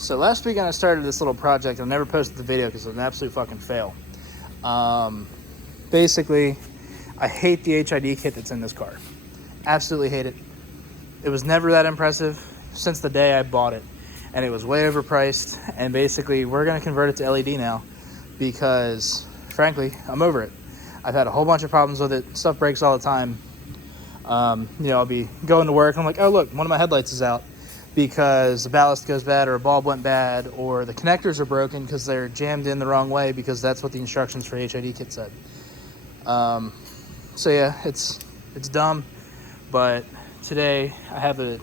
So last weekend I started this little project. I never posted the video because it was an absolute fucking fail. Basically, I hate the HID kit that's in this car. Absolutely hate it. It was never that impressive since the day I bought it. And it was way overpriced. And basically, we're going to convert it to LED now because, frankly, I'm over it. I've had a whole bunch of problems with it. Stuff breaks all the time. I'll be going to work and I'm like, oh, look, one of my headlights is out because the ballast goes bad or a bulb went bad or the connectors are broken because they're jammed in the wrong way because that's what the instructions for HID kit said. So yeah, it's dumb, but today I have a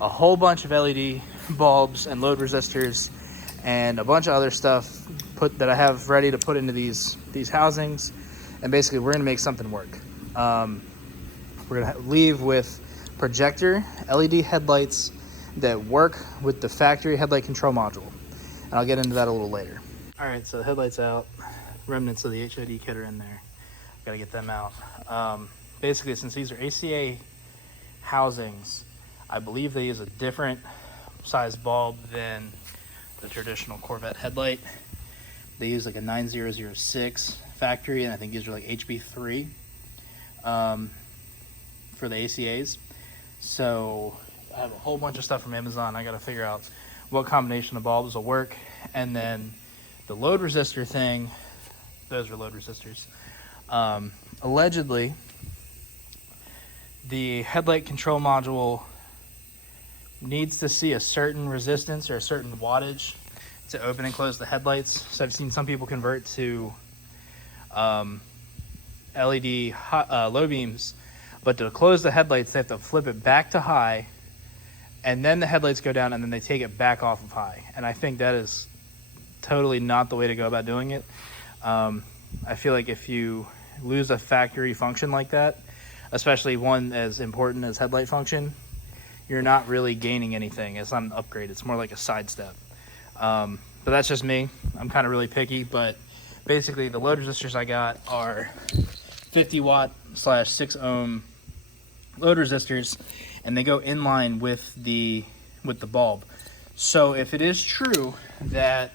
whole bunch of LED bulbs and load resistors and a bunch of other stuff that I have ready to put into these housings, and basically we're gonna make something work. We're gonna leave with projector LED headlights that work with the factory headlight control module, and I'll get into that a little later. All right, so the headlights out, remnants of the HID kit are in there. Gotta get them out. Basically, since these are ACA housings, I believe they use a different size bulb than the traditional Corvette headlight. They use like a 9006 factory, and I think these are like HB3 for the ACAs. So I have a whole bunch of stuff from Amazon. I gotta figure out what combination of bulbs will work. And then the load resistor thing, those are load resistors. Allegedly, the headlight control module needs to see a certain resistance or a certain wattage to open and close the headlights. So I've seen some people convert to LED low beams, but to close the headlights, they have to flip it back to high, and then the headlights go down, and then they take it back off of high. And I think that is totally not the way to go about doing it. I feel like if you lose a factory function like that, especially one as important as headlight function, you're not really gaining anything. It's not an upgrade. It's more like a sidestep. But that's just me. I'm kind of really picky, but basically the load resistors I got are 50 watt / 6 ohm load resistors, and they go in line with the bulb. So if it is true that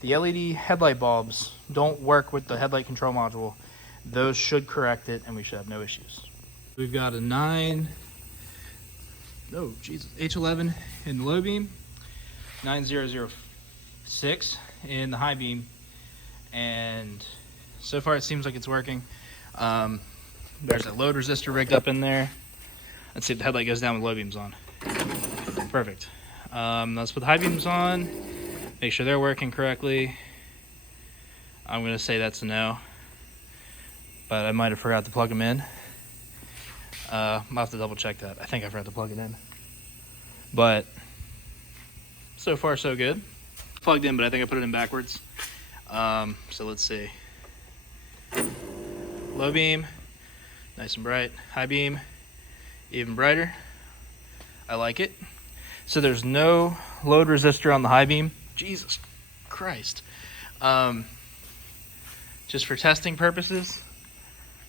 the LED headlight bulbs don't work with the headlight control module, those should correct it and we should have no issues. We've got a H11 in the low beam, 9006 in the high beam, and so far it seems like it's working. There's a load resistor rigged up in there. Let's see if the headlight goes down with low beams on. Perfect. Let's put the high beams on, make sure they're working correctly. I'm gonna say that's a no, but I might have forgot to plug them in. I'll have to double check that. I think I forgot to plug it in, but so far so good. Plugged in, but I think I put it in backwards. So let's see. Low beam, nice and bright. High beam, even brighter. I like it. So there's no load resistor on the high beam. Jesus Christ. Just for testing purposes.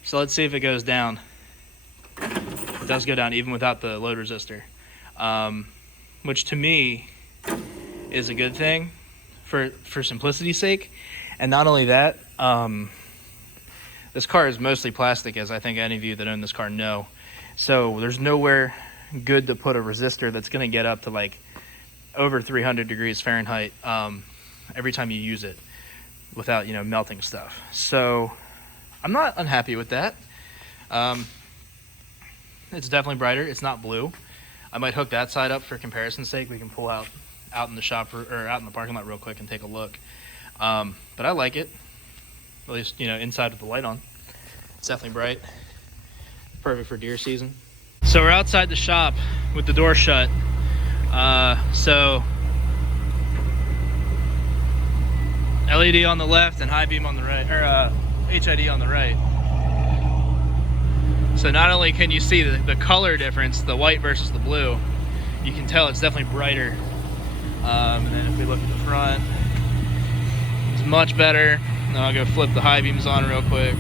So let's see if it goes down. It does go down even without the load resistor, which to me is a good thing for simplicity's sake. And not only that, this car is mostly plastic, as I think any of you that own this car know. So there's nowhere good to put a resistor that's going to get up to like over 300 degrees Fahrenheit every time you use it without, melting stuff. So I'm not unhappy with that. It's definitely brighter. It's not blue. I might hook that side up for comparison's sake. We can pull out in the shop or out in the parking lot real quick and take a look. But I like it, at least, inside with the light on. It's definitely bright. Perfect for deer season. So we're outside the shop with the door shut. So LED on the left and high beam on the right, or HID on the right. So not only can you see the color difference, the white versus the blue, you can tell it's definitely brighter. And then if we look at the front, it's much better. Now I'll go flip the high beams on real quick.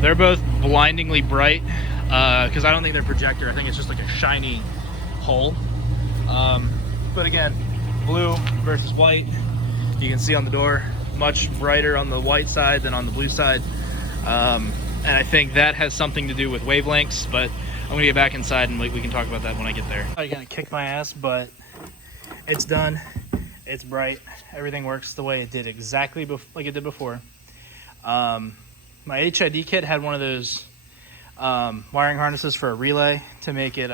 They're both blindingly bright. because I don't think they're projector. I think it's just like a shiny hole. But again, blue versus white. You can see on the door, much brighter on the white side than on the blue side. And I think that has something to do with wavelengths, but I'm gonna get back inside and we can talk about that when I get there. I'm gonna kick my ass, but it's done. It's bright. Everything works the way it did, exactly like it did before. My HID kit had one of those wiring harnesses for a relay to make it,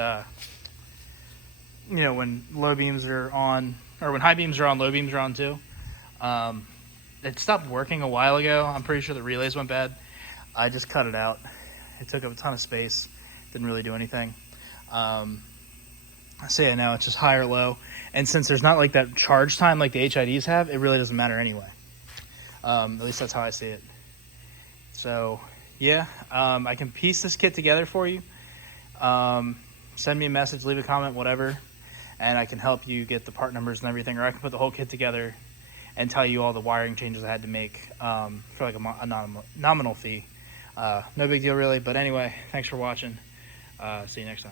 you know, when low beams are on, or when high beams are on, low beams are on too. It stopped working a while ago. I'm pretty sure the relays went bad. I just cut it out. It took up a ton of space. Didn't really do anything. So yeah, now it's just high or low. And since there's not like that charge time like the HIDs have, it really doesn't matter anyway. At least that's how I see it. So yeah, I can piece this kit together for you. Send me a message, leave a comment, whatever, and I can help you get the part numbers and everything, or I can put the whole kit together and tell you all the wiring changes I had to make for like a nominal fee. No big deal really, but anyway, thanks for watching. See you next time.